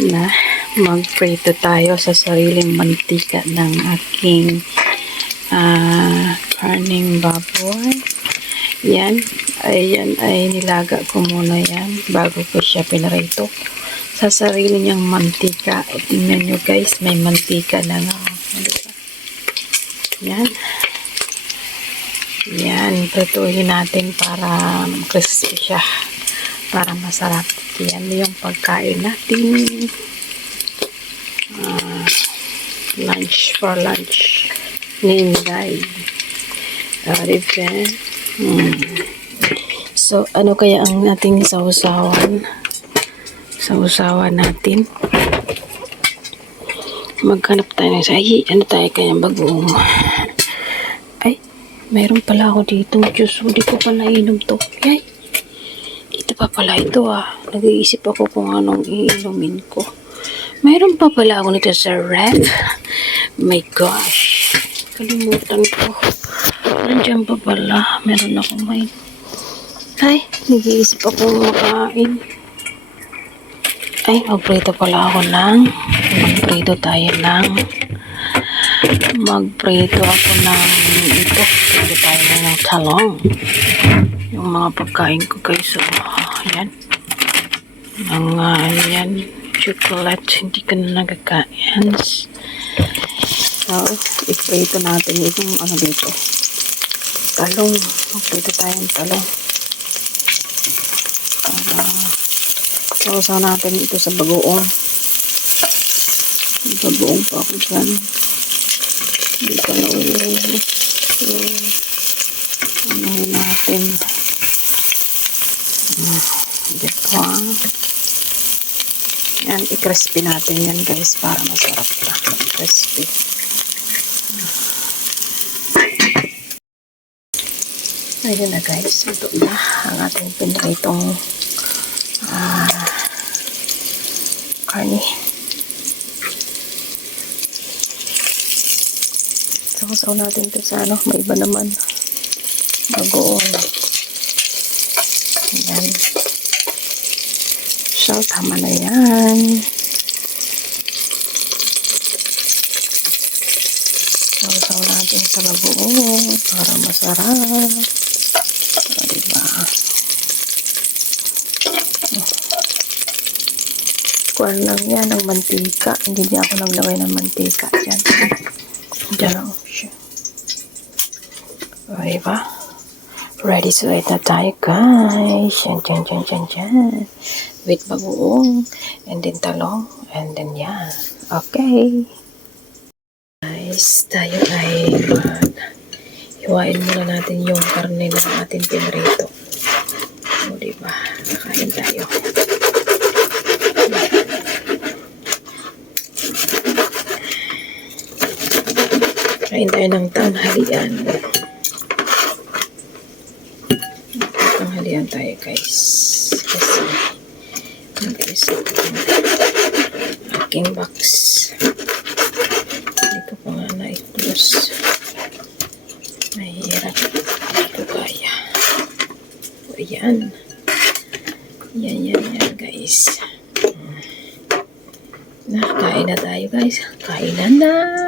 na magprito tayo sa sariling mantika ng aking karning baboy. Yan ay nilaga ko muna yan bago ko siya pinarito sa sarili niyang mantika. Tingnan nyo guys, may mantika na nga. Yan. Yan, prituhin natin para crispy siya, para masarap. Yan yung pagkain natin. Lunch for lunch. Ninday. Diba? So, ano kaya ang ating sausawan? Sausawan natin. Maghanap tayo ng ano tayo kaya bagoong. Ay, mayroon pala ako dito juice. Hindi ko pa nainom to. Ay, ito pa pala ito Nag-iisip ako kung anong iinumin ko. Mayroon pa pala ako nito sa ref. My gosh. Kalimutan ko. Nandiyan pa pala. Meron ako may. Ay, nag-iisip ako makain. Ay, magprito pala ako magprito ako ng talong. Yung mga pagkain ko guys. So, yan. Yan. Chocolate. Hindi ko na nagkakain. So, iprito natin itong dito. Talong. Magprito tayo ng talong. Sausaw natin ito sa bagoong. Bagoong pa ako dyan. Hindi pa nauubos. So, natin. Dito Yan, i-crispy natin yan guys para masarap na. Crispy. Ayun na guys. Ito na ang ating pinaritong karne. Sausaw natin ito sa may iba naman. Bagoong. Ayan. So, tama na yan. Sausaw natin sa bagoong para masarap. Diba? Kuwan lang yan ng mantika. Hindi niya ako naglagay ng mantika. Diyan. Diyan lang siya. O, diba? Ready to eat na tayo, guys. Diyan. With bagoong. And then talong. And then yan. Okay. Guys, tayo ay hiwain muna natin yung karne na ating pinrito. O, diba? Nakain tayo. Kain tayo ng tanghalian. Tanghalian tayo guys. Kasi nag-isa ko yung aking box. Hindi ko pa nga na-close. Mahirap. Hindi ko kaya. O yan. Yan guys. Kain na tayo guys. Kainan na.